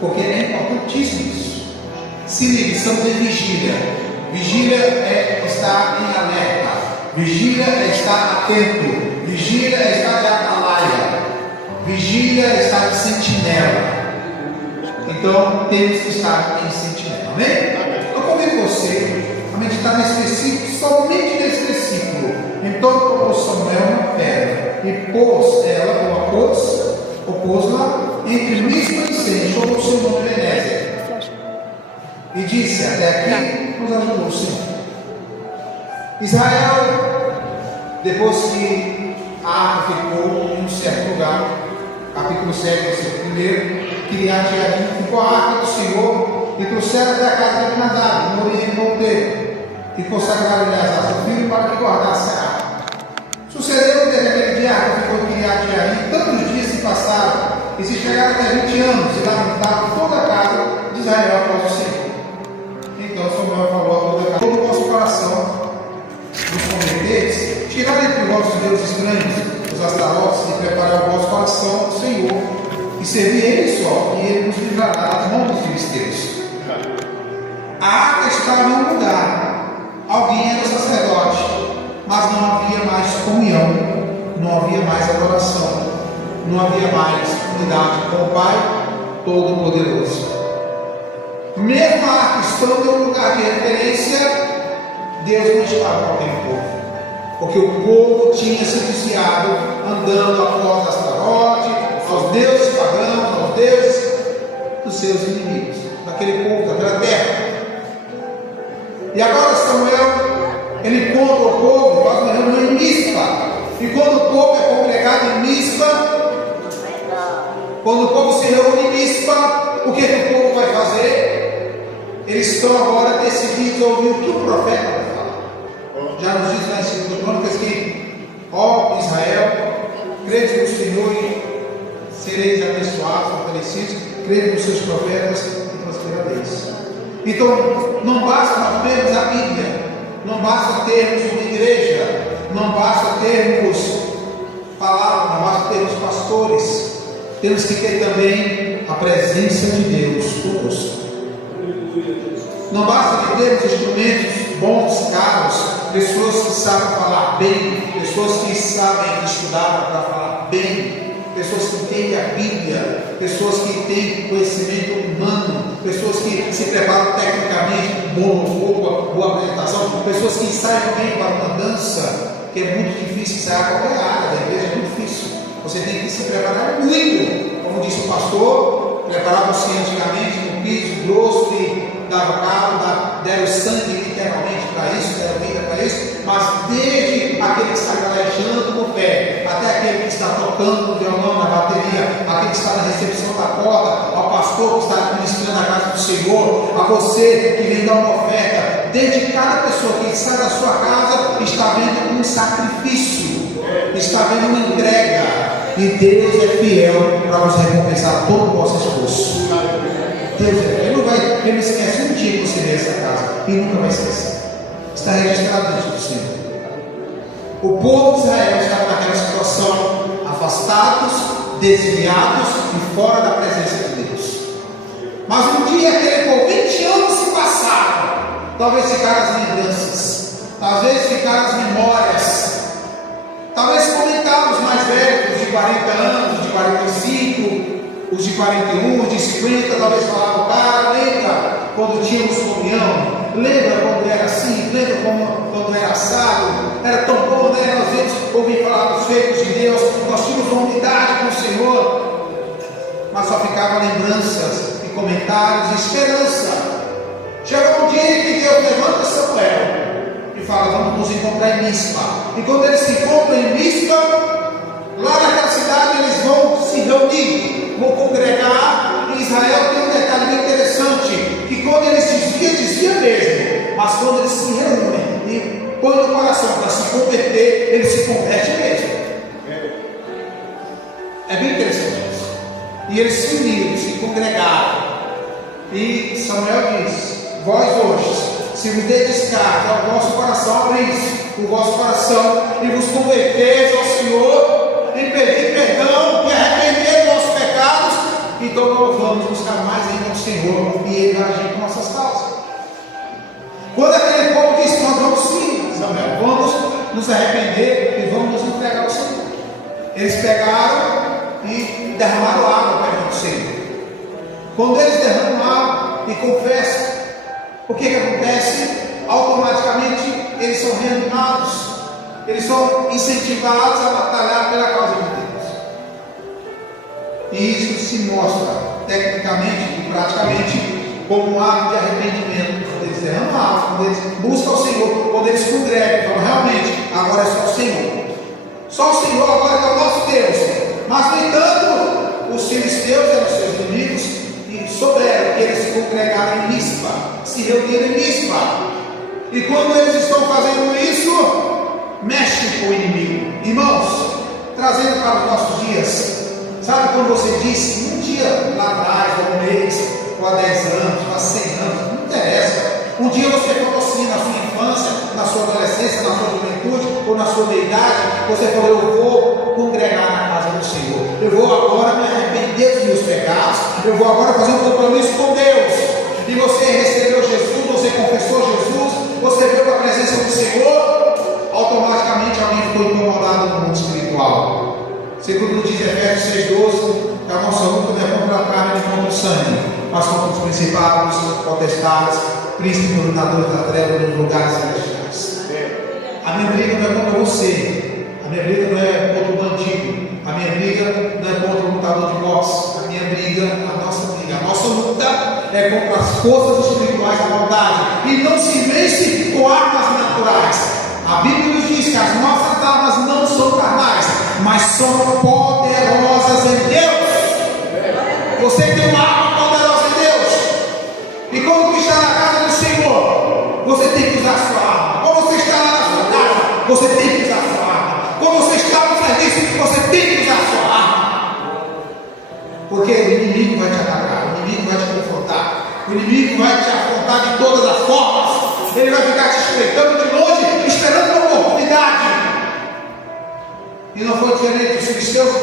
porque é importantíssimo isso. Se ligue, estamos em vigília. Vigília é estar em alerta. Vigília é estar atento. Vigília é estar de atalaia. Vigília é estar de sentinela. Então temos que estar em sentinela. Amém? Eu convido você a meditar nesse versículo, somente nesse versículo. Então pôs Samuel uma pedra e pôs ela, ou pôs-la entre Mispa e Sem, chamou o seu nome Ebenezer. E disse: até aqui nos ajudou o Senhor. Israel, depois que a arca ficou em um certo lugar, capítulo 7, versículo 1, Kiriat Jearim, ficou a arca do Senhor e trouxeram até a casa de Abinadab, no Oriente Monteiro, e consagraram Eleazar seu filho para que guardasse a arca. Sucedeu que aquele dia a arca ficou em Kiriat Jearim, tantos dias se passaram, e se chegaram até 20 anos, e lamentavam toda a casa de Israel após o Senhor. Então Samuel falou a toda a casa: todo o vosso coração vos converteis, tirai entre vós os deuses estranhos, os astarotes, e preparai o vosso coração ao Senhor, e servi Ele só, e Ele nos livrará das mãos dos filisteus. A arca estava em um lugar, alguém era sacerdote, mas não havia mais comunhão, não havia mais adoração, não havia mais unidade com o Pai Todo-Poderoso. Mesmo a arca estando em um lugar de referência, Deus não estava com aquele povo, porque o povo tinha se viciado andando após Astarote, aos deuses pagãos, aos deuses dos seus inimigos, daquele povo, daquela terra. E agora Samuel, ele conta ao povo, faz uma reunião em Mispa. E quando o povo é congregado em Mispa, quando o povo se reúne em Mispa, o que o povo vai fazer? Eles estão agora decididos a ouvir o que o profeta vai falar. Já nos diz lá em 2 Crônicas que: ó Israel, crede no Senhor e sereis abençoados, fortalecidos, crede nos seus profetas e prosperareis. Então, não basta nós termos a Bíblia, não basta termos uma igreja, não basta termos palavra, não basta termos pastores, temos que ter também a presença de Deus conosco. Não basta termos instrumentos bons, caros, pessoas que sabem falar bem, pessoas que sabem estudar para falar bem, pessoas que entendem a Bíblia, pessoas que têm conhecimento humano, pessoas que se preparam tecnicamente, boa apresentação, pessoas que ensaiam bem para uma dança, que é muito difícil ensaiar qualquer área da igreja, é muito difícil. Você tem que se preparar muito, como disse o pastor, preparava-se antigamente no piso grosso e dava cabo, deram sangue literalmente para isso, deram vida para isso, mas desde aquele que está galejando no pé, até aquele que está tocando no violão, na bateria, aquele que está na recepção da porta, ao pastor que está ministrando a casa do Senhor, a você que vem dar uma oferta, desde cada pessoa que sai da sua casa, está vendo um sacrifício, está vendo uma entrega, e Deus é fiel para nos recompensar todo o nosso esforço. Deus é fiel, Ele não esquece um dia que você veio a essa casa, e nunca vai esquecer. Está registrado diante do Senhor. O povo de Israel estava naquela situação, afastados, desviados e fora da presença de Deus. Mas um dia aquele povo, 20 anos se passaram, talvez ficaram as lembranças, talvez ficaram as memórias, talvez comentaram os mais velhos, os de 40 anos, os de 45, os de 41, os de 50, talvez falavam: cara, lembra quando tínhamos comunhão? Lembra quando era assim? Lembra quando era assado? Era tão bom, né? Nós vezes ouvir falar dos feitos de Deus, nós tínhamos uma unidade com o Senhor, mas só ficavam lembranças e comentários e esperança. Chegou um dia que Deus levanta Samuel e fala: vamos nos encontrar em Mispa. E quando eles se encontram em Mispa, lá naquela cidade eles vão se reunir, vão congregar. Em Israel tem um detalhe bem interessante, que quando eles desvia mesmo, mas quando eles se reúnem e põem no coração para se converter, eles se convertem mesmo. É bem interessante isso. E eles se uniram, se congregaram, e Samuel diz: vós hoje, se vos dedicar ao vosso coração, abris o vosso coração e vos converteis ao Senhor, e pedir perdão, e arrepender dos vossos pecados, então nós vamos vamos buscar mais ainda o Senhor e Ele vai agir com nossas causas. Quando aquele povo disse: nós vamos sim, Samuel, vamos nos arrepender e vamos nos entregar ao Senhor. Eles pegaram e derramaram água perto do Senhor. Quando eles derramam água e confessam, o que acontece? Automaticamente eles são reanimados, eles são incentivados a batalhar pela causa de Deus. E isso se mostra tecnicamente e praticamente como um ato de arrependimento. Quando eles derramam água, quando eles buscam o Senhor, quando eles congregam, então realmente agora é só o Senhor. Só o Senhor agora que é o nosso Deus. Mas, no entanto, os filisteus eram seus inimigos e souberam que eles se congregaram em Mispa, se reuniram em Mispa. E quando eles estão fazendo isso, mexem com o inimigo. Irmãos, trazendo para os nossos dias, sabe quando você diz, um dia lá atrás, ou um mês, ou há 10 anos, ou há 100 anos, não interessa. Um dia você falou assim na sua infância, na sua adolescência, na sua juventude, ou na sua meia-idade, você falou: eu vou congregar na casa do Senhor, eu vou agora me arrepender dos meus pecados, eu vou agora fazer um compromisso com Deus. E você recebeu Jesus, você confessou Jesus, você veio para a presença do Senhor, automaticamente alguém ficou incomodado no mundo espiritual. Segundo diz Efésios 6,12, a nossa luta não é contra a carne nem contra o sangue, mas contra os principados, potestades, príncipes, dominadores da treva nos lugares celestiais. A minha briga não é contra você, a minha briga não é contra o bandido, a minha briga não é contra o lutador de boxe, a minha briga, a nossa luta é contra as forças espirituais da maldade, e não se vence com armas naturais. A Bíblia nos diz que as nossas armas não são carnais, mas são poderosas em Deus. Você tem uma arma poderosa em Deus, e quando você está na casa do Senhor, você tem que usar a sua arma. Quando você está lá na sua casa, você tem que usar a sua arma. Quando você está no serviço, você tem que usar a sua arma, porque o inimigo vai te atacar, o inimigo vai te confrontar, o inimigo vai te afrontar de todas as formas. Ele vai ficar te espreitando de longe, esperando uma oportunidade. E não foi diferente. Os filisteus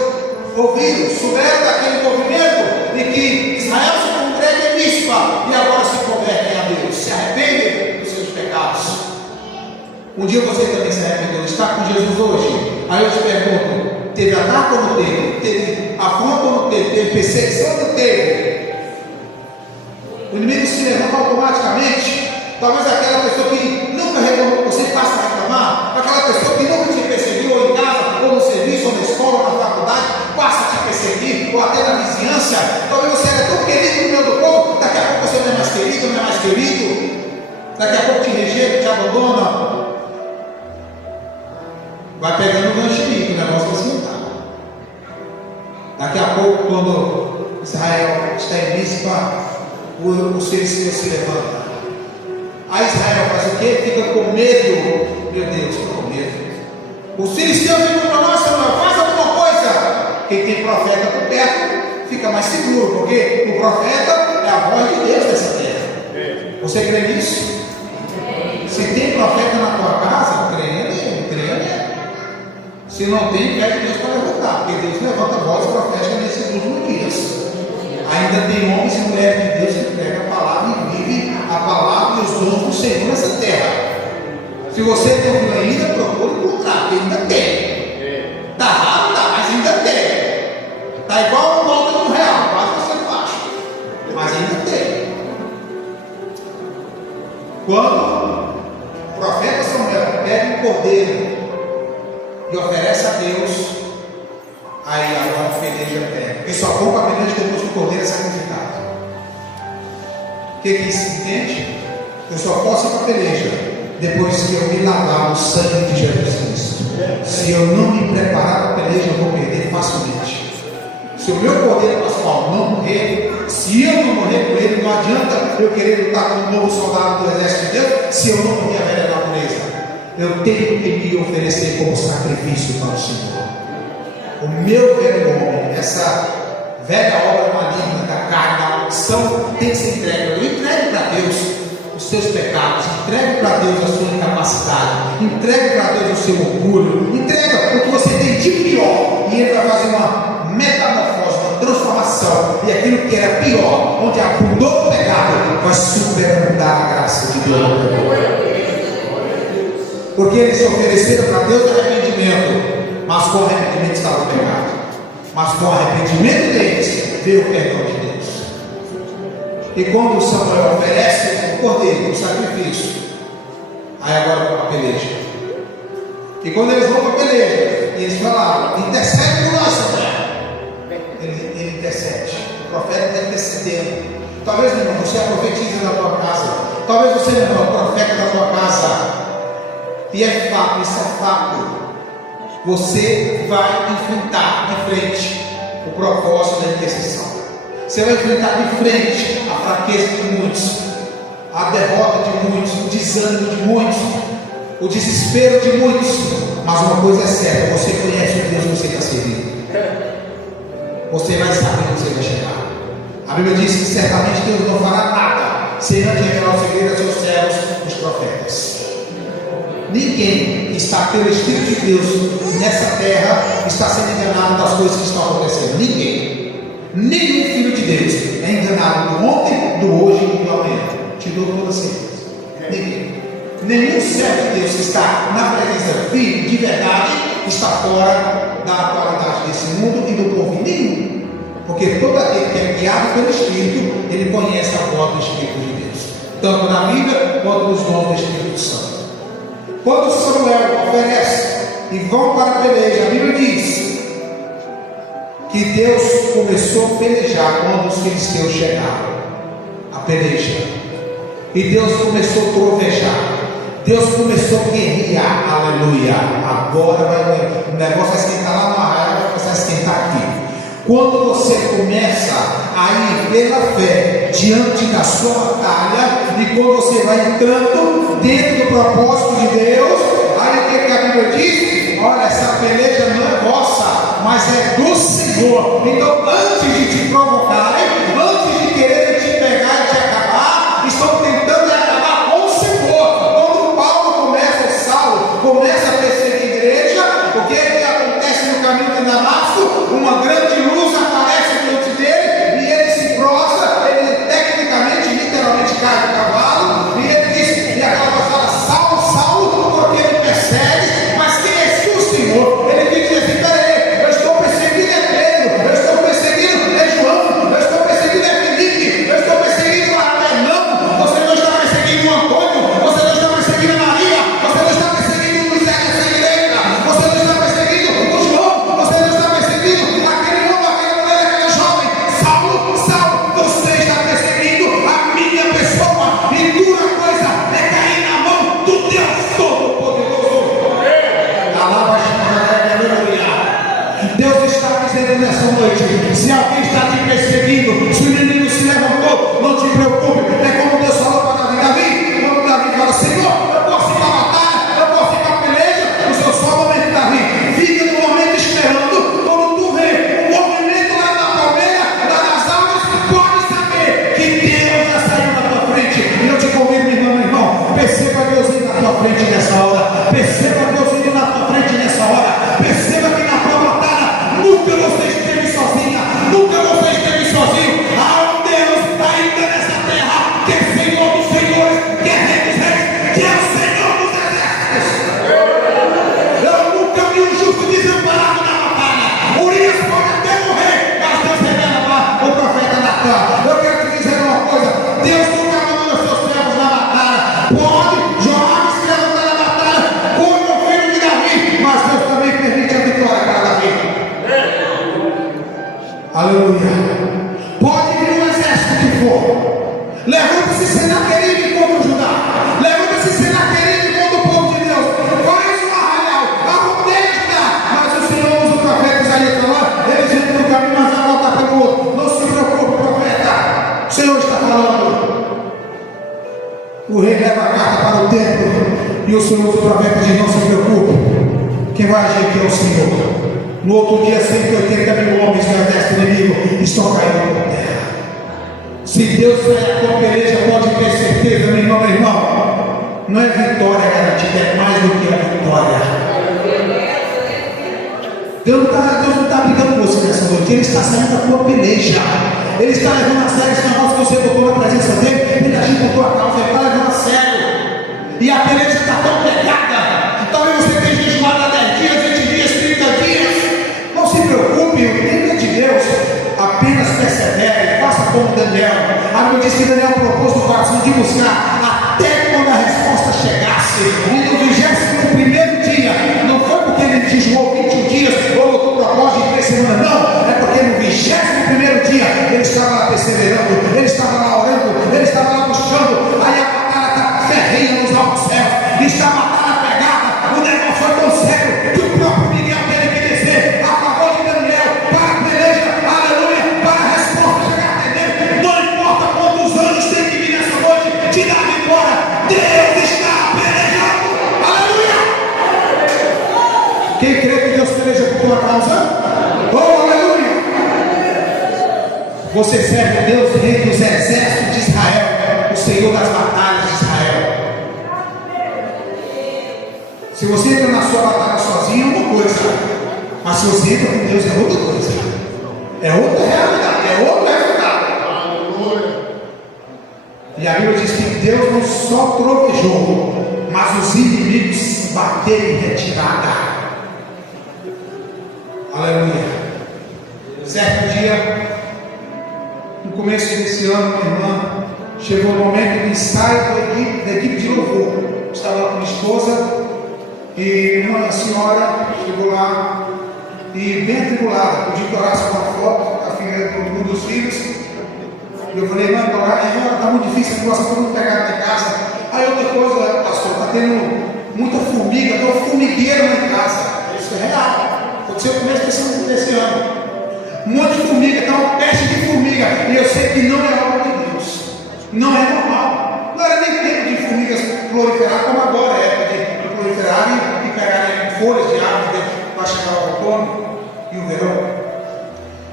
ouviram, souberam daquele movimento de que Israel se congrega em Mispa e agora se convertem a Deus, se arrependem dos seus pecados. Um dia você também se arrependeu, está com Jesus hoje. Aí eu te pergunto: teve ataque ou não teve? Teve afronta ou não teve? Teve perseguição ou não teve? O inimigo se levanta automaticamente. Talvez aquela pessoa que nunca reclamou, você passa a reclamar, aquela pessoa que nunca te perseguiu, ou em casa, ou no serviço, ou na escola, ou na faculdade, passa a te perseguir, ou até na vizinhança. Talvez você era tão querido no meio do povo, daqui a pouco você não é mais querido, não é mais querido, daqui a pouco te rejeita, te abandona. Vai pegando o ganchinho, o negócio vai se montar. Daqui a pouco, quando Israel está em Mispa, os filisteus se levantam. Aí Israel faz o quê? Fica com medo. Meu Deus, fica com medo. Os filisteus ficam para nós: faz alguma coisa. Quem tem profeta por perto fica mais seguro, porque o profeta é a voz de Deus dessa terra. Você crê nisso? Se tem profeta na tua casa, creia nele, creia nele. Se não tem, pede Deus para levantar, porque Deus levanta voz profética nesses últimos dias. Ainda tem homens e mulheres de Deus que pregam a palavra e vivem a palavra e os dons do Senhor nessa terra. Se você não viu ainda, procure encontrar, porque ainda tem. Está raro, tá, mas ainda tem. Está igual uma nota de R$1, quase você não acha, mas ainda tem. Quando o profeta Samuel pega um cordeiro e oferece a Deus, aí agora a peleja pega. Porque só compra a peleja depois que o cordeiro é sacrificado. O que isso entende? Eu só posso ir para a peleja depois que eu me lavar no sangue de Jesus Cristo. Se eu não me preparar para a peleja, eu vou perder facilmente. Se o meu cordeiro pascal não morrer, se eu não morrer com ele, não adianta eu querer lutar com um novo soldado do exército de Deus, se eu não morrer a velha natureza. Eu tenho que me oferecer como sacrifício para o Senhor. O meu velho homem, essa velha obra maligna da carne, da maldição, tem que ser entregue. Entregue para Deus os seus pecados, entregue para Deus a sua incapacidade, entregue para Deus o seu orgulho, entrega o que você tem de pior, e Ele vai fazer uma metamorfose, uma transformação, e aquilo que era pior, onde abundou o pecado, vai superabundar a graça de Deus. Porque eles se ofereceram para Deus arrependimento, mas com arrependimento estava o pecado. Mas com arrependimento deles veio o perdão de Deus. E quando Samuel oferece o cordeiro, o sacrifício, aí agora vai para a peleja. E quando eles vão para a peleja, eles falaram: intercede por nós, Samuel. Ele intercede. O profeta está intercedendo. Talvez, meu irmão, você é profetisa da tua casa. Talvez você, meu irmão, é o profeta da tua casa. E é fato, isso é fato. Você vai enfrentar de frente o propósito da intercessão. Você vai enfrentar de frente a fraqueza de muitos, a derrota de muitos, o desânimo de muitos, o desespero de muitos. Mas uma coisa é certa: você conhece o Deus que você está servindo. Você vai saber onde você vai chegar. A Bíblia diz que certamente Deus não fará nada sem antes revelar o segredo a seus servos, os profetas. Ninguém que está pelo Espírito de Deus nessa terra está sendo enganado das coisas que estão acontecendo. Ninguém. Nenhum filho de Deus é enganado do ontem, do hoje e do amanhã. Te dou toda certeza. Ninguém. Nenhum servo de Deus que está na presença vivo de verdade está fora da atualidade desse mundo e do povo. Nenhum. Porque todo aquele que é guiado pelo Espírito, ele conhece a voz do Espírito de Deus, tanto na Bíblia quanto nos dons do Espírito Santo. Quando Samuel oferece e vão para a peleja, a Bíblia diz que Deus começou a pelejar quando os filisteus chegaram. A peleja. E Deus começou a trovejar. Deus começou a guerrear. Aleluia. Agora o negócio vai esquentar lá no arraio, vai começar a esquentar aqui. Quando você começa a ir pela fé diante da sua batalha, e quando você vai entrando dentro do propósito de Deus, aí o que a Bíblia diz? Olha, essa peleja não é vossa, mas é do Senhor. Então, antes de te provocarem, antes de quererem te pegar e te acabar, estão tentando acabar com o Senhor. Quando Paulo começa, o Saulo começa a perseguir a igreja, o que acontece no caminho de Damasco? Uma grande luz aparece diante dele e ele se prostra, ele tecnicamente, literalmente cai do cavalo, e ele diz, e aquela voz fala: Saulo, Saulo, porque me persegue, mas quem és tu, Senhor? Ele diz assim: peraí, eu estou perseguindo é Pedro, eu estou perseguindo é João, eu estou perseguindo é Felipe, eu estou perseguindo Abraão. Não, você não está perseguindo o Antônio, você não está perseguindo a Maria, você não está perseguindo o Luiz dessa igreja, você não está perseguindo o João, você não está perseguindo aquele homem, aquela mulher, aquele jovem. Saulo, Saulo, você está perseguindo a minha pessoa, e dura coisa é cair na mão do Deus Todo-Poderoso. Deus está dizendo nessa noite: se alguém está te perseguindo, se o inimigo se levantou, não te preocupe. É como Deus falou para Davi, quando Davi fala: Senhor, eu posso ir para a batalha, eu posso ir para a peleja. O seu só momento, Davi, fica no momento esperando. Quando tu vê o movimento lá na palmeira, lá nas árvores, pode saber que Deus já saiu na tua frente. E eu te convido, meu irmão, perceba Deus indo na tua frente nessa hora. Perceba Deus indo na tua frente nessa hora. Perceba que na tua batalha nunca você esteve sozinha, nunca você esteve sozinho. Há um Deus ainda nessa terra, que é Senhor dos senhores, que é Rei dos reis, que é o Senhor dos exércitos. Eu nunca vi um justo desamparado na batalha. Urias pode até morrer, mas Deus revela lá o profeta Natan. Eu quero te dizer uma coisa: Deus nunca mandou seus servos na batalha. Pode Joabe se levantar na batalha como o filho de Davi, mas Deus também permite a vitória para Davi. Aleluia. Pode vir um exército que for. Levanta-se Senaqueribe contra Judá. Levanta-se Senaqueribe contra o povo de Deus. Faz um arraial, arrodeia Judá. Mas o Senhor usa o profeta ali falando. Eles entram no caminho, mas vai voltar pelo outro. Não se preocupe, profeta. O Senhor está falando. O rei leva a carta para o templo. E o Senhor usa o profeta e diz: não se preocupe. Quem vai agir aqui é o Senhor. No outro dia, 180 mil homens do exército inimigo estão caindo por terra. Se Deus sair com a peleja, pode ter certeza, meu irmão, não é vitória garantida, é mais do que a vitória. Deus não está brigando com você nessa noite, Ele está saindo da tua peleja. Ele está levando a sério esse negócio que você botou na presença dele, ele agiu por tua causa, ele está levando a sério. E a peleja está tão pegada. Talvez você tenha jejuado há 10 dias, 20 dias, 30 dias. Não se preocupe, o tempo é de Deus. Apenas persevere, faça como Daniel. A Bíblia diz que Daniel propôs no coração de buscar até quando a resposta chegasse. E no 21º dia, não foi porque ele jejuou 21 dias ou botou propósito de 3 semanas, não. É porque no 21º dia ele estava lá perseverando, ele estava lá orando, ele estava lá buscando. Aí a batalha está ferrenha nos altos céus, está a batalha pegada. O negócio foi tão sério que o próprio Miguel teve que descer a favor de Daniel para a peleja, aleluia, para a resposta chegar até dele. Não importa quantos anos tem que vir nessa noite te dar vitória, Deus está pelejando, aleluia. Quem crê que Deus peleja por tua causa? Oh, aleluia. Você serve a Deus, Rei dos exércitos de Israel, o Senhor das batalhas de Israel. Se você entra na sua batalha sozinho é uma coisa, mas se você entra com Deus é outra coisa, é outra realidade, é outro resultado. E a Bíblia diz que Deus não só trovejou, mas os inimigos bateram em retirada. Aleluia. Certo dia, no começo desse ano, minha irmã, chegou o momento do ensaio da equipe de louvor. Estava lá com minha esposa e uma senhora chegou lá e bem atribulada, pediu que orasse com a foto, a filha de um dos filhos. E eu falei, mãe, orar, está muito difícil, a negócio todo mundo pegar na minha casa. Aí outra coisa, pastor, está tendo muita formiga, estou formigueiro lá em casa. Isso é real. Aconteceu no começo desse ano. Um monte de formiga, está uma peste de formiga. E eu sei que não é obra de Deus. Não é normal. Não era nem tempo de formigas proliferar como agora é, de proliferar e pegarem folhas de árvore para chegar ao outono e o verão.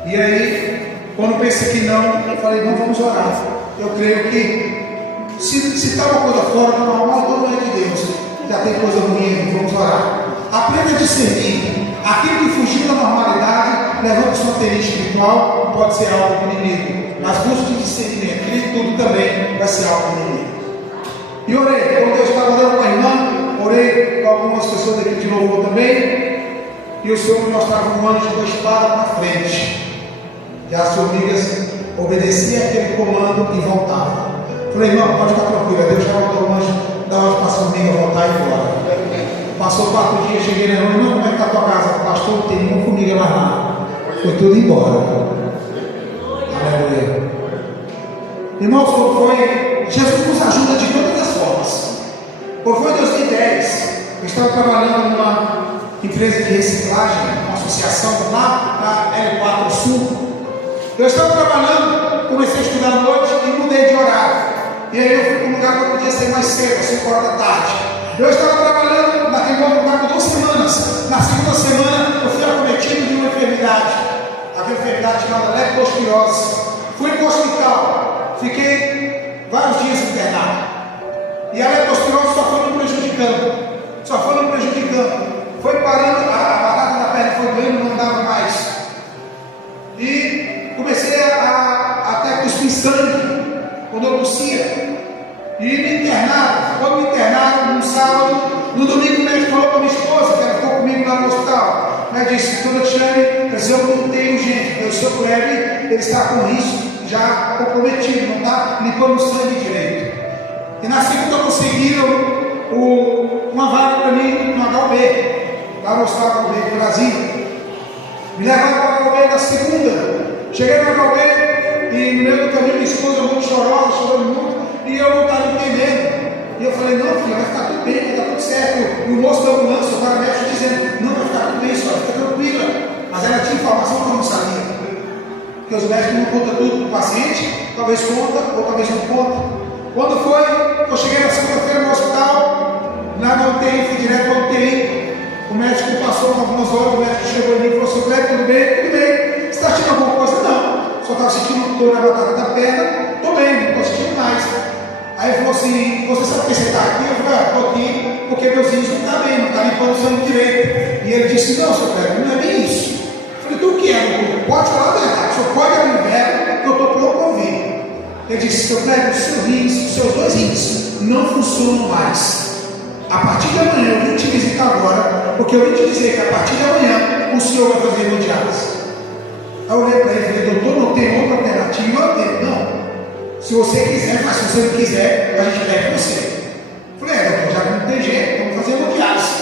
E aí, quando pensei que não, eu falei, não, vamos orar. Eu creio que se está uma coisa fora do normal, então não é de Deus. Já tem coisa ruim, vamos orar. Aprenda a discernir. Aquilo que fugiu da normalidade, levando sua teria espiritual, pode ser algo do inimigo. Mas busque discernimento, que tudo também vai ser algo do inimigo. E orei, quando eu estava orando com a irmã, orei com algumas pessoas da equipe de louvor também, e o Senhor me mostrava um anjo com a espada na frente. E as formigas obedeciam aquele comando e voltavam. Falei, irmão, pode ficar tranquila, Deus já mandou o anjo dar uma para as formigas voltar e ir embora. Passou 4 dias, cheguei na irmã, irmão, como é que está a tua casa? Pastor, não tem nenhuma formiga mais lá. Foi tudo embora. Aleluia. Irmãos, foi, Jesus nos ajuda de todas as formas. Quando foi em 2010, eu estava trabalhando numa empresa de reciclagem, uma associação lá na L4 Sul. Eu estava trabalhando, comecei a estudar à noite e mudei de horário. E aí eu fui para um lugar que eu podia sair mais cedo, às 5 horas da tarde. Eu estava trabalhando naquele lugar por 2 semanas. Na segunda semana eu fui acometido de uma enfermidade. Aquela enfermidade chamada leptospirose. Fui para o hospital. Fiquei vários dias internado. E a leptospirose só foi me prejudicando. Só foi me prejudicando. Foi parando, a barata da perna foi doendo, não andava mais. E comecei a ter cuspir sangue quando eu tossia. E me internaram. Quando me internaram, no sábado, no domingo, o médico falou para minha esposa, que ela ficou comigo lá no hospital. Mas disse, dona Tiane, eu não tenho gente, porque o seu Kleber, ele está com risco já comprometido, não está limpando o sangue direito. E na segunda conseguiram uma vaga para mim no HB, lá no hospital HB do Brasil. Me levaram para o HB na segunda. Cheguei no HB e no meio do caminho minha esposa muito chorosa, chorando muito, e eu não estava entendendo. E eu falei, não filho, vai ficar tudo bem, vai estar tudo certo. E o moço da ambulância, o paramédico dizendo, não, vai ficar tudo bem, senhora, fica tranquila. Mas ela tinha informação que eu não sabia. Porque os médicos não contam tudo para o paciente, talvez conta, ou talvez não conta. Quando foi, eu cheguei na segunda-feira no hospital, lá na UTI, fui direto para a UTI. O médico passou algumas horas, o médico chegou em mim e falou, seu Kleber, tudo bem? Tudo bem. Você está sentindo alguma coisa? Não. Só estava sentindo dor na batata da perna, estou bem, não estou sentindo mais. Aí ele falou assim, você sabe por que você está aqui? Eu falei, estou aqui porque meus rins não estão bem, não está limpando o sangue direito. E ele disse, não, seu Kleber, não é bem isso. Eu falei, então o que é? Pode falar a verdade, o senhor pode abrir o verbo, que eu estou disse: seu Cleber, os seus dois rins não funcionam mais. A partir de amanhã, eu vim te visitar agora, porque eu vim te dizer que a partir de amanhã o senhor vai fazer hemodiálise. Aí eu olhei para ele e falei: doutor, não tem outra alternativa? Ele: não. Se você quiser, mas se você não quiser, a gente leva você. Eu falei: doutor, já que não tem jeito, vamos fazer hemodiálise.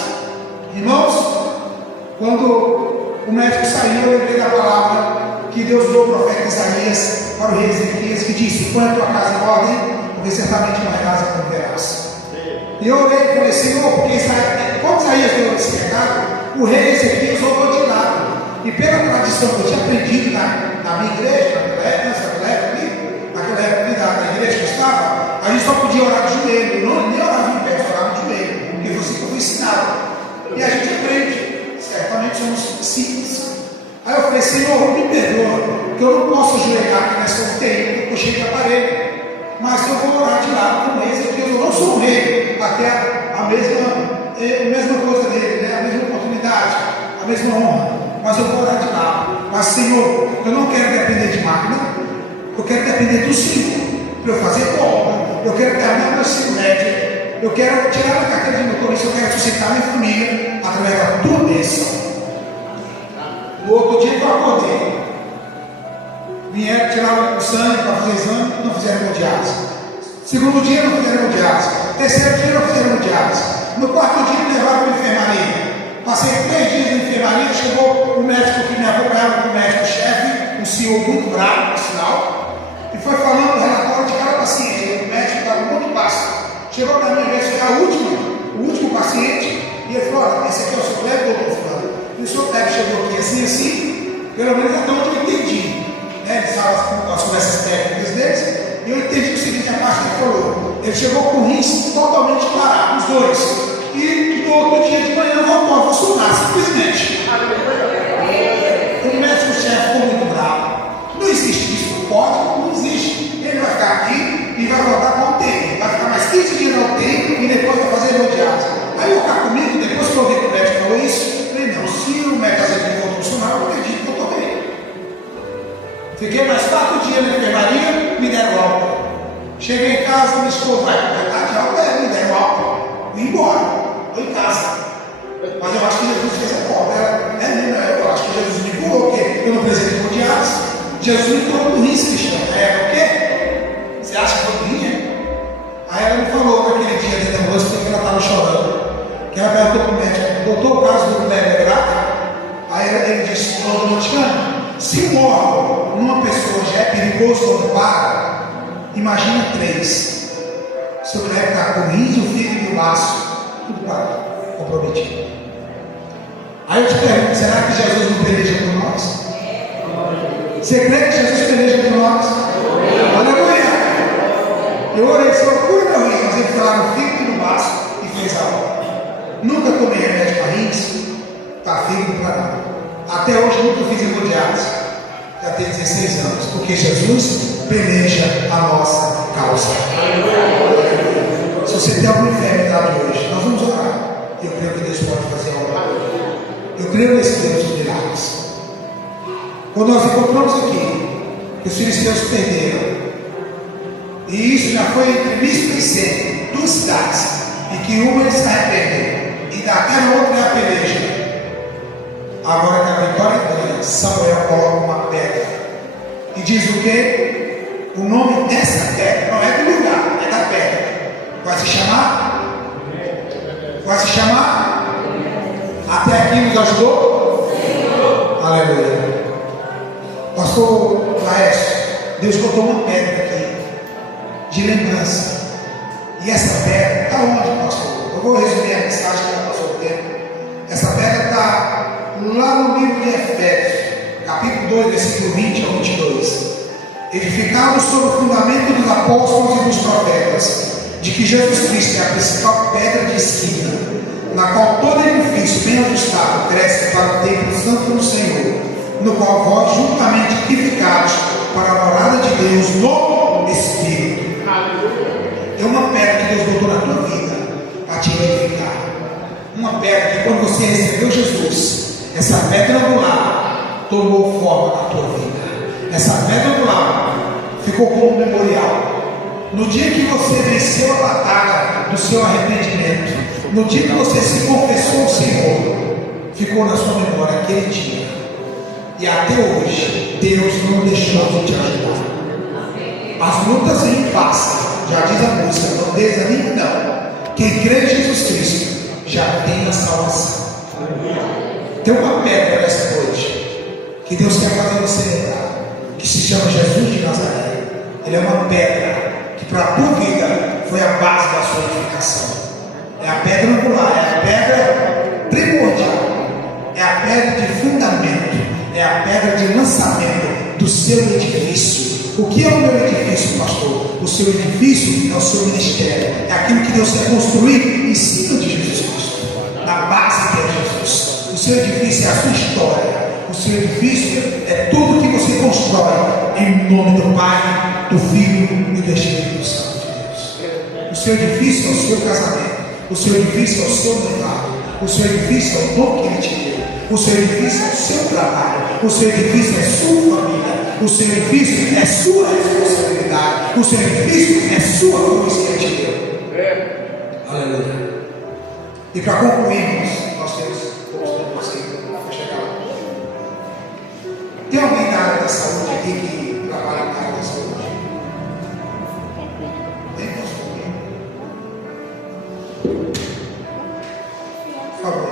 Irmãos, quando o médico saiu, eu lembrei da palavra que Deus deu ao profeta Isaías para o rei Ezequias, que disse: põe a tua casa em ordem, porque certamente uma casa não verás. E eu orei e falei: Senhor, porque quando Isaías deu esse recado, o rei Ezequias olhou de lado. E pela tradição que eu tinha aprendido na minha igreja, naquela época da igreja que eu estava, a gente só podia orar de joelho, nem orava em pé, só orava de joelho, porque você foi ensinado. E a gente aprende, certamente somos simples. Aí eu falei: Senhor, me perdoa, que eu não posso ajoelhar aqui nessa UTI, porque eu estou cheio de aparelho. Mas eu vou orar de lado com o rei, porque eu não sou um rei, até a mesma coisa dele, né? A mesma oportunidade, a mesma honra. Mas eu vou orar de lado. Mas, Senhor, eu não quero depender de máquina, eu quero depender do Senhor, para eu fazer compra, eu quero terminar meu ensino médio, eu quero tirar a carteira de motorista, eu quero suscitar minha família através da tua bênção. No outro dia que eu acordei, vieram tirar o sangue para fazer exame, não fizeram hemodiálise. Segundo dia não fizeram hemodiálise. Terceiro dia não fizeram hemodiálise. No quarto dia me levaram para a enfermaria. Passei 3 dias na enfermaria, chegou o médico que me acompanhava, o médico-chefe, um senhor muito bravo, por sinal, e foi falando o relatório de cada paciente. O médico estava muito baixo. Chegou para mim, o último paciente, e ele falou: olha, esse aqui é o seu Cleber, doutor Fulano. E o seu Cleber chegou aqui assim, pelo menos até onde eu entendi. Eles falam as conversas técnicas deles, e eu entendi o seguinte: a parte que ele falou, ele chegou com o rins totalmente parado, os dois, e no outro dia de manhã voltou a funcionar, simplesmente. O médico-chefe ficou muito bravo. Não existe isso no código, não existe. Ele vai ficar aqui e vai voltar para a UTI, vai ficar mais 15 dias na UTI e depois vai fazer hemodiálise. Aí eu ficar comigo, depois que eu ouvi que o médico falou isso, eu falei: não, se o médico voltou a funcionar, eu acredito que eu estou bem. Fiquei mais 4 dias na enfermaria, me deram álcool. Cheguei em casa, me escovo, vai de álcool, me deram álcool. Vim embora, estou em casa. Mas eu acho que Jesus fez a prova. Eu acho que Jesus me curou, porque eu não precisei de hemodiálise. Jesus me curou do risco, Cristiano. O quê? Você acha que eu vinha? Aí ela me falou naquele dia dentro da moça porque ela estava chorando. Que ela perguntou para o médico: doutor, o caso do Cleber é grave? Aí ele disse: doutor Notiano, se um órgão numa pessoa já é perigoso quando para, imagina 3. Seu Cleber está com o rins, o fígado e o baço, tudo parado, comprometido. Aí eu te pergunto: será que Jesus não peleja por nós? Você crê que Jesus peleja por nós? Aleluia! Eu orei: Senhor, cura meu rins, mas ele foi lá no fígado e no baço e fez a obra. Nunca tomei remédio para rins, para fígado, para nada. Até hoje nunca fiz hemodiálise. Já tenho 16 anos, porque Jesus peleja a nossa causa. Se você tem alguma enfermidade hoje, nós vamos orar. Eu creio que Deus pode fazer a obra. Eu creio nesse Deus de milagres. Quando nós encontramos aqui que os filisteus perderam, e isso já foi entre Mispa e Sem, 2 cidades, e que uma eles se arrependem, e daquela outra é a peleja. Agora que a vitória ganha, Samuel coloca uma pedra e diz o que? O nome dessa pedra não é do lugar, é da pedra. Vai se chamar? Vai se chamar? Até aqui nos ajudou? Senhor. Aleluia. Pastor Laércio, Deus colocou uma pedra aqui de lembrança. E essa pedra está onde, pastor? Eu vou resumir a mensagem que passou o tempo. Essa pedra está lá no livro de Efésios, capítulo 2, versículo 20 ao 22. Edificados sobre o fundamento dos apóstolos e dos profetas, de que Jesus Cristo é a principal pedra de esquina, na qual todo edifício bem ajustado cresce para o templo santo do Senhor, no qual vós juntamente edificados para a morada de Deus no Espírito. É uma pedra que Deus botou na tua vida para te edificar. Uma pedra que quando você recebeu Jesus, essa pedra angular tomou forma na tua vida. Essa pedra angular ficou como um memorial. No dia que você venceu a batalha do seu arrependimento, no dia que você se confessou ao Senhor, ficou na sua memória aquele dia. E até hoje, Deus não deixou de te ajudar. As lutas vêm e passam, já diz a música, não desanime não. Quem crê em Jesus Cristo já tem a salvação. Tem uma pedra nessa noite que Deus quer fazer você lembrar, que se chama Jesus de Nazaré. Ele é uma pedra que para a tua vida foi a base da sua edificação. É a pedra angular, é a pedra primordial, é a pedra de fundamento, é a pedra de lançamento do seu edifício. O que é o meu edifício, pastor? O seu edifício é o seu ministério, é aquilo que Deus quer construir em cima de Jesus Cristo, na base que é Jesus. O seu edifício é a sua história, o seu edifício é tudo que você constrói em nome do Pai, do Filho e do Espírito Santo de Deus. O seu edifício é o seu casamento, o seu edifício é o seu noivado, o seu edifício é o dom que Ele te deu, o seu edifício é o seu trabalho, o seu edifício é a sua família, o seu edifício é sua responsabilidade, o seu edifício é sua cruz que Ele te deu. Aleluia. E para concluirmos, nós temos poucos minutos aqui para chegar. Tem alguém da área da saúde aqui que trabalha na área da saúde? Tem, pastor? Por favor.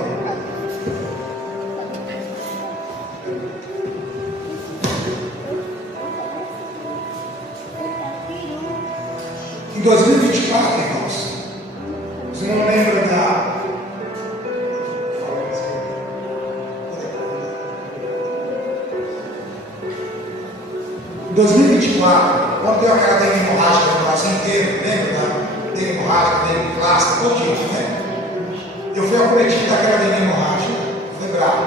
Em 2024, irmãos, você não lembra da... Em 2024, quando deu aquela dengue hemorrágica no Brasil inteiro, lembra da dengue hemorrágica, dengue clássica, todo dia, né? Eu fui acometido daquela dengue hemorrágica, foi bravo.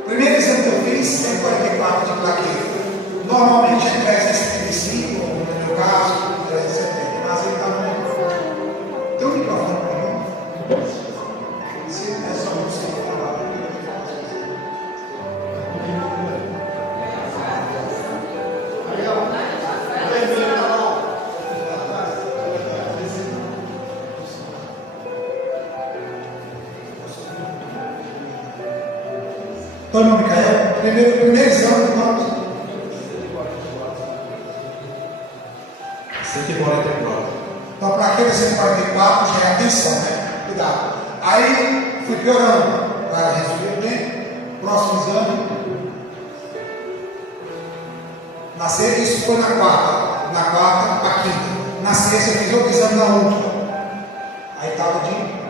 O primeiro exame que eu fiz, 144 de plaqueta. Normalmente é 375, no meu caso, 370. Mas ele estava no microfone. Tem um microfone para mim? Se é só você falar. Teu nome, Micael? Primeiro exame, irmãos. 144. Então, a plaqueta 144 já é atenção, né? Cuidado. Aí, fui piorando. Para resolver bem. Próximo exame. Na sexta, isso foi na quarta. Na quarta, a quinta. Na sexta, eu fiz outro exame na última. Aí estava de...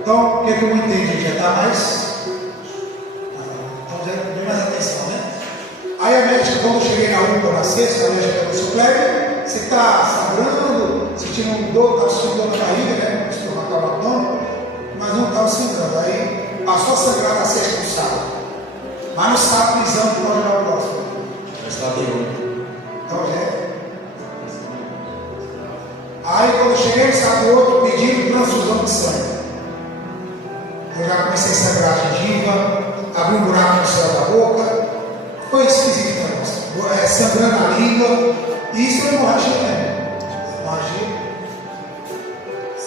Então, o que eu entendi? Já está mais. Então, já deu mais atenção, né? Aí a médica, quando eu cheguei na UPA na sexta, a médica falou: Kleber, você está sangrando, sentindo dor, está sentindo dor na barriga, né? Estomacal, mas não estava sangrando. Aí passou a sangrar na sexta no sábado. Mas no sábado, o exame pode dar o próximo. Já está bem. Então, já. Aí, quando eu cheguei no sábado outro, pediram transfusão de sangue. Eu já comecei a sangrar a gengiva, abri um buraco no céu da boca. Foi esquisito, né? Sangrando a língua. E isso é hemorragia, né? Hemorragia.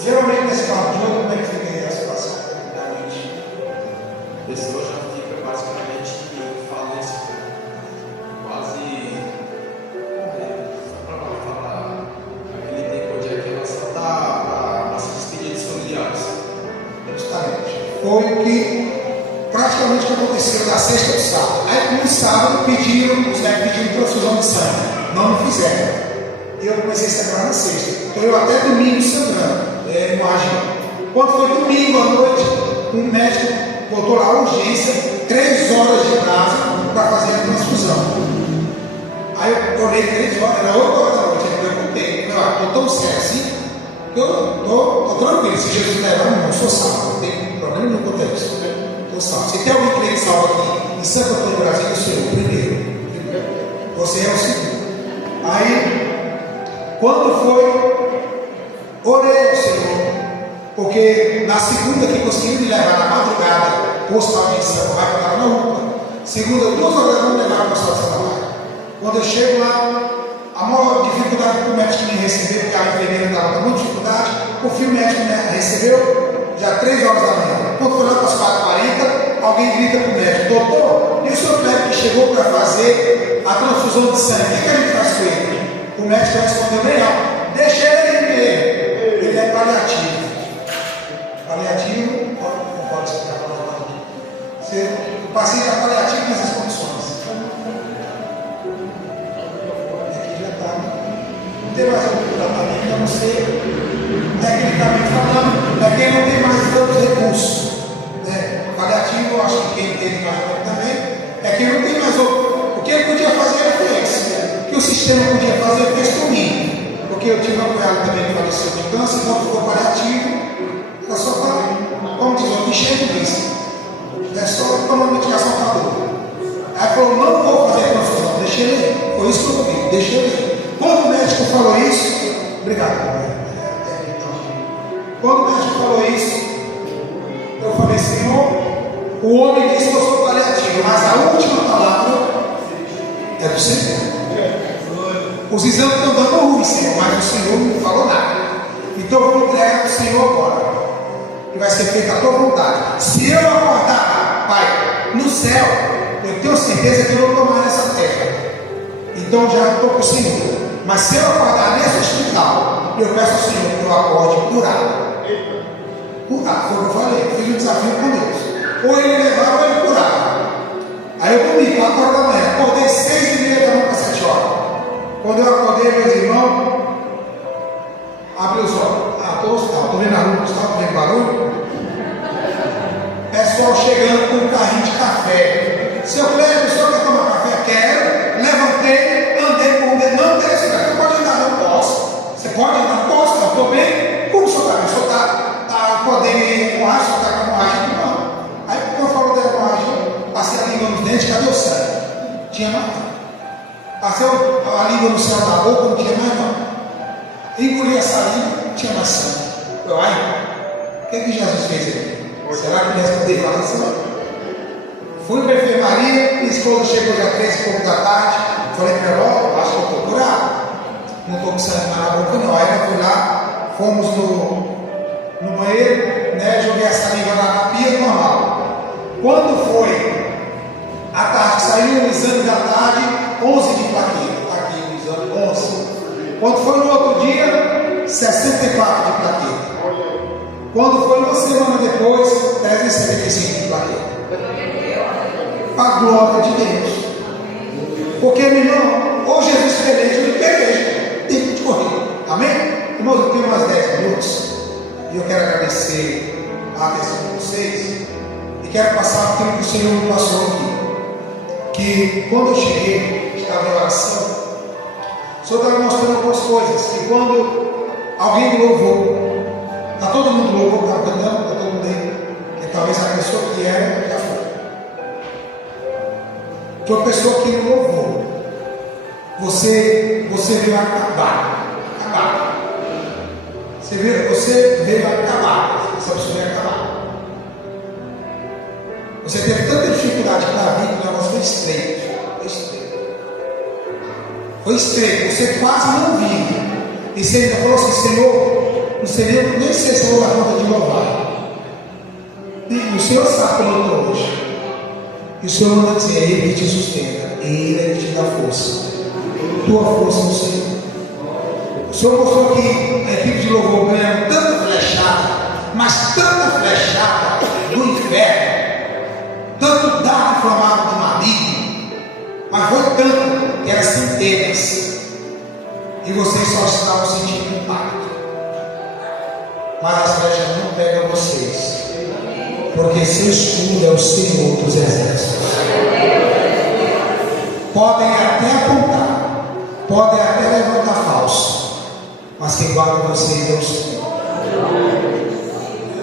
Geralmente nesse papo de jogo, como é que fica a situação da mente? A pessoa já fica basicamente falência, quase. Só para falar, aquele tempo onde é que ela só está para se despedir dos familiares. Justamente. Foi o que praticamente aconteceu da sexta ao sábado. Aí no sábado os médicos pediram transfusão de sangue, não me fizeram. E eu comecei a sangrar na sexta. Então eu até domingo sangrando, hemorragia. Quando foi domingo à noite, um médico botou lá a urgência, 3 horas de prazo para fazer a transfusão. Aí eu olhei 3 horas, era 8 horas da noite, eu preocupei. Eu estou tão sério assim, que eu estou tranquilo. Se Jesus levar, não sou salvo, não tem problema nenhum quanto a isso. Estou salvo. Se tem alguém que tem salvo aqui em Santo Antônio do Brasil, eu sou o primeiro. Você é o segundo. Aí, quando foi, orei ao Senhor, porque na segunda que conseguiu me levar na madrugada, o hospital de São Paulo, estava na Segunda, 2 horas da manhã, levar para a sala de trabalho. Quando eu chego lá, a maior dificuldade que o médico me recebeu, porque a enfermeira estava com muita dificuldade, o filho médico me recebeu já 3 horas da manhã. Quando foi lá para as 4h40, alguém grita para o médico: doutor, e o senhor médico que chegou para fazer a transfusão de sangue, o que a gente faz com ele? O médico respondeu: não, deixa ele primeiro, ele é paliativo. Paliativo, não pode explicar a palavra aqui. O paciente é paliativo nessas condições. Não tem mais algum tratamento, a não ser, tecnicamente falando, é quem não tem mais tantos recursos. Paliativo, eu acho que quem entende mais ou menos também, é quem não tem mais o que ele podia fazer, ele fez. O que o sistema podia fazer, ele fez comigo. Porque eu tive uma cunhada também que faleceu de câncer, não ficou paliativo, ela só está, como diz, o enchendo disso. É só tomar uma medicação para dor. Aí falou: não vou fazer transfusão, deixa ele aí. Foi isso que eu ouvi, deixa ele aí. Quando o médico falou isso, obrigado. Quando o médico falou isso, eu falei: Senhor, o homem disse que eu sou paliativo, mas a última palavra é do Senhor. Os exames estão dando ruim, Senhor, mas o Senhor não falou nada. Então eu vou entregar ao Senhor agora, que vai ser feita a tua vontade. Se eu acordar, Pai, no céu, eu tenho certeza que eu não estou mais nessa terra. Então já estou com o Senhor. Mas se eu acordar nesse hospital, eu peço ao Senhor que eu acorde curado. Curado, foi o que eu falei. Eu fiz um desafio com Deus. Ou ele levava ou ele curava. Aí eu dormi 4 horas da manhã. Acordei 6h30 da manhã para 7 horas. Quando eu acordei, meus irmãos, abri os olhos. Estou no hospital. Estou vendo a rua do hospital, estou vendo barulho. Pessoal chegando com um carrinho de café. Seu Cleber, o senhor quer tomar café? Quero. Levantei, andei com o dedo. Não, você pode andar, não posso. Você pode andar, não posso, não estou bem. Como o senhor está? O senhor está podendo ir com hemorragia, o senhor está com hemorragia? Não. Aí quando eu falo da hemorragia, passei a língua nos dentes, cadê o sangue? Tinha mais não. Passei a língua no céu da boca, não tinha mais não. Engoli essa língua, não tinha mais sangue. Eu, o que Jesus fez aí? Será que ele respondeu lá em cima? Fui para a enfermaria, minha esposa chegou já 3h da tarde. Falei para ela: acho que eu estou curado. Não estou com sangue mais na boca, não. Aí eu fui lá, fomos no banheiro, né? Joguei essa língua na pia, normal. Quando foi à tarde, saiu o exame da tarde, 11 de plaqueta. Está aqui o exame, 11. Quando foi no outro dia, 64 de plaqueta. Quando foi uma semana depois, 375 de plaqueta. A glória de Deus. Porque, meu irmão, ou Jesus peleja, ou ele peleja. Tem que correr. Amém? Irmãos, eu tenho mais 10 minutos. E eu quero agradecer a atenção de vocês. E quero passar o tempo que o Senhor me passou aqui. Que quando eu cheguei, estava em oração, o Senhor estava mostrando algumas coisas. Que quando alguém me louvou, está todo mundo louvou, estava cantando, está todo mundo aí. Que talvez a pessoa que era, já foi. Que a pessoa que me louvou, você veio acabar. Você veio acabar. Essa pessoa veio acabar. Você teve tanta dificuldade para vir que o negócio foi estreito. Foi estreito. Você quase não viu. E você ainda falou assim: Senhor, não sei nem se eu vou dar conta de louvar. O Senhor sabe como eu estou hoje. E o Senhor manda dizer: é Ele que te sustenta, Ele é que te dá força. Tua força no Senhor. O Senhor mostrou que a equipe de louvor ganha tanta flechada, mas tanta flechada do inferno, tanto dardo inflamado do maligno, mas foi tanto que eram centenas, e vocês só estavam sentindo impacto. Mas as flechas não pegam vocês. Porque seu escudo é o Senhor dos exércitos. Podem até apontar, podem até levantar falso, mas quem guarda vocês é o Senhor.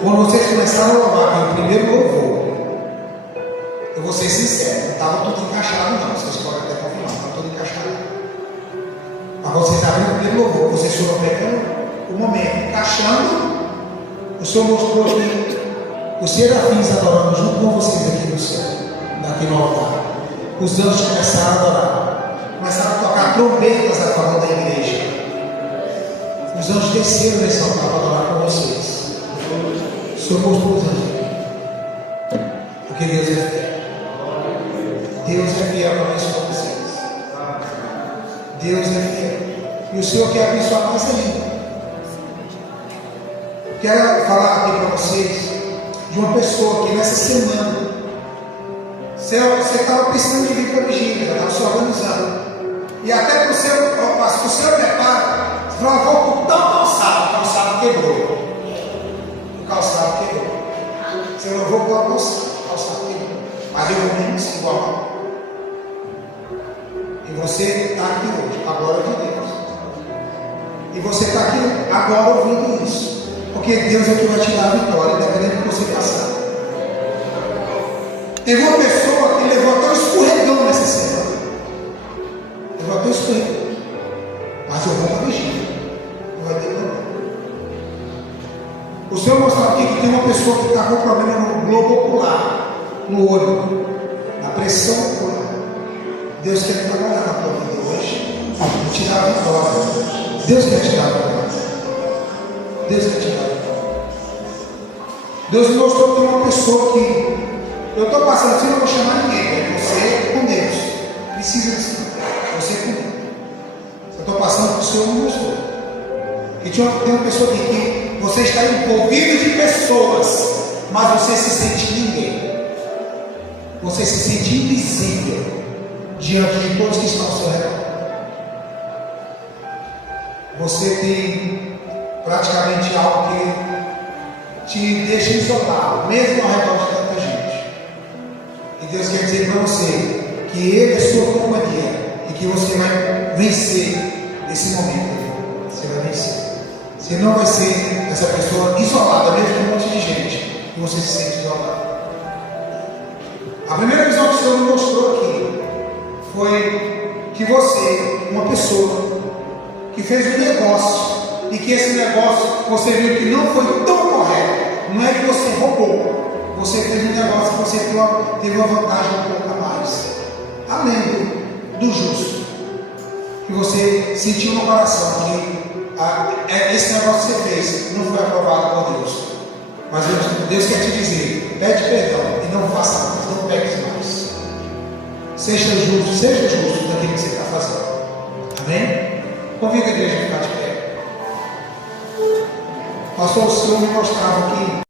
Quando vocês começaram a louvar, que é o primeiro louvor, eu vou ser sincero, não estava tudo encaixado não, vocês podem até confirmar, não estava tudo encaixado. Mas vocês abriram o primeiro louvor, vocês foram pegando o momento, encaixando. O Senhor mostrou que os serafins adorando junto com vocês aqui no céu, aqui no altar. os anjos começaram a adorar, começaram a tocar trombetas a favor da igreja. Os anjos desceram nesse altar para adorar com vocês. O Senhor mostrou os anjos, porque Deus é fiel. Deus é fiel para isso com vocês. Deus é fiel. E o Senhor quer abençoar mais ainda. Quero falar aqui para vocês de uma pessoa que nessa semana você estava pensando em vir para a vigília, estava se organizando. E até para o seu preparo, você falou: vou por tal calçado, o calçado quebrou. O calçado quebrou. Você falou: vou por tal calçado, o calçado quebrou. Mas eu vou mesmo assim, igual. E você está aqui hoje, a glória de Deus. E você está aqui agora ouvindo isso. Porque Deus é que vai te dar a vitória, dependendo do que você passar. Teve uma pessoa que levou até um escorregão nessa semana. Levou até um escorregão. Mas eu vou para a vigília. Não vai ter problema. O Senhor mostrou aqui que tem uma pessoa que está com problema no globo ocular, no olho, na pressão ocular. Deus quer trabalhar na tua vida hoje. Vou te dar a vitória. Deus quer te dar a vitória. Deus quer te dar a vitória. Deus me mostrou que tem uma pessoa que eu estou passando assim, não vou chamar ninguém. Você com Deus. Precisa disso. Você com Deus. Eu estou passando porque o Senhor me mostrou. Que tem uma pessoa aqui que você está envolvido de pessoas, mas você se sente ninguém. Você se sente invisível diante de todos que estão ao seu redor. Você tem praticamente algo que te deixa isolado, mesmo ao redor de tanta gente. E Deus quer dizer para você que Ele é sua companhia e que você vai vencer esse momento. Você vai vencer. Você não vai ser essa pessoa isolada, mesmo com um monte de gente, e você se sente isolado. A primeira visão que o Senhor me mostrou aqui foi que você, uma pessoa que fez um negócio, e que esse negócio você viu que não foi tão correto. Não é que você roubou, você fez um negócio que você teve uma vantagem um pouco a mais, além do justo, que você sentiu no coração que esse negócio que você fez não foi aprovado por Deus. Mas Deus quer te dizer: pede perdão e não faça mais, não pegue mais. Seja justo naquilo que você está fazendo. Amém? Convido a igreja a ficar de pé. Pastor, o Senhor me mostrava aqui